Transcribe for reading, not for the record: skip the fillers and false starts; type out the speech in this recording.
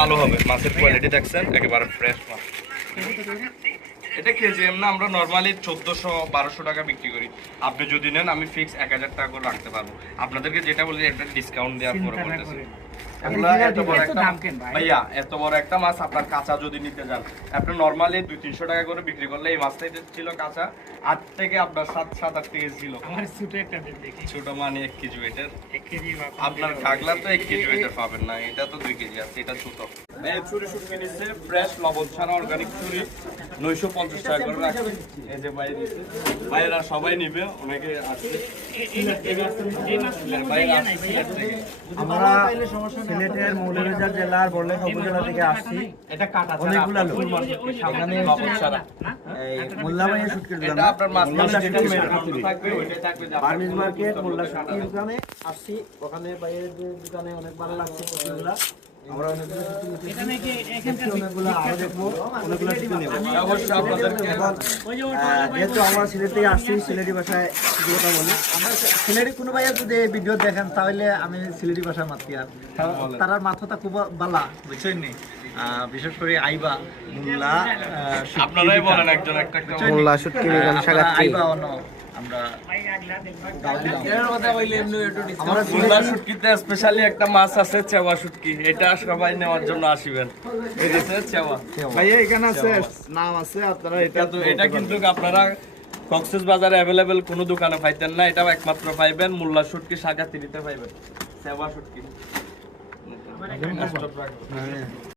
ভালো হবে, মাছের কোয়ালিটি দেখছেন একেবারে ফ্রেশ মাছ। এটা কেজিএম না, আমরা নরমালি 1400-1200 টাকা বিক্রি করি। আপনি যদি নেন আমি ফিক্স 1000 টাকা করে রাখতে পারবো। আপনাদেরকে যেটা বলি একটা ডিসকাউন্ট দেওয়ার পরে বলতেছি। ভাইয়া এত বড় একটা মাছ আপনার কাঁচা যদি নিতে যান, আপনি নরমালি 200-300 টাকা করে বিক্রি করলে এই মাছটা ছিল কাঁচা 8 থেকে আপনার 7-8 কেজি ছিল। ছোট মানে 1 কেজি ওয়েটের। আপনার কাগলা তো 1 কেজি ওয়েটের পাবেন না, এটা তো 2 কেজি আছে, এটা ছোট। এই চুরি শুটকি নিচ্ছে ফ্রেশ লবণ ছাড়া অর্গানিক চুরি 950 টাকা করে রাখছি। এই যে বাইরে দিচ্ছে, বাইরেরা সবাই নিবে, অনেকে আসছে। আমরা সিলেটের মৌলভীবাজার জেলার বড়লেখা উপজেলা থেকে আসছি। এটা কাটা অনেকগুলো লোক এখানে এই মোল্লা ভাইয়ের শুটকির দোকান, বার্মিজ মার্কেট মোল্লা শুটকির দোকানে আসছি। ওখানে ভাইয়ের দোকানে অনেক ভালো লাগছে শুটকিগুলা। আমরা অনেকগুলো আরো দেখবো, অনেকগুলো শুটকি নেবো। যেহেতু আমরা সিলেট থেকে আসছি, সিলেটি ভাষায় কথা বলি। আমরা সিলেটি কোনো ভাইয়া যদি ভিডিও দেখেন তাহলে আমি সিলেটি ভাষায় মাতি, আর তার মাথাটা খুব বালা, বুঝছেন নি? বিশেষ করে আইবা মোল্লা আপনারাই বলেন একজন একটা মোল্লা শুটকি আইবা অন্য আমরা মোল্লা শুটকিতে স্পেশালি একটা মাছ আছে চেওয়া শুটকি, এটা সবাই নেওয়ার জন্য আসিবেন। এই যে চেওয়া ভাইয়া এখানে আছে, নাম আছে আপনারা। এটা কিন্তু আপনারা কক্সবাজারে অ্যাভেলেবেল কোনো দোকানে পাইতেন না, এটাও একমাত্র পাইবেন মোল্লা শুটকি সাগাতিরিতে পাইবেন চেওয়া শুটকি।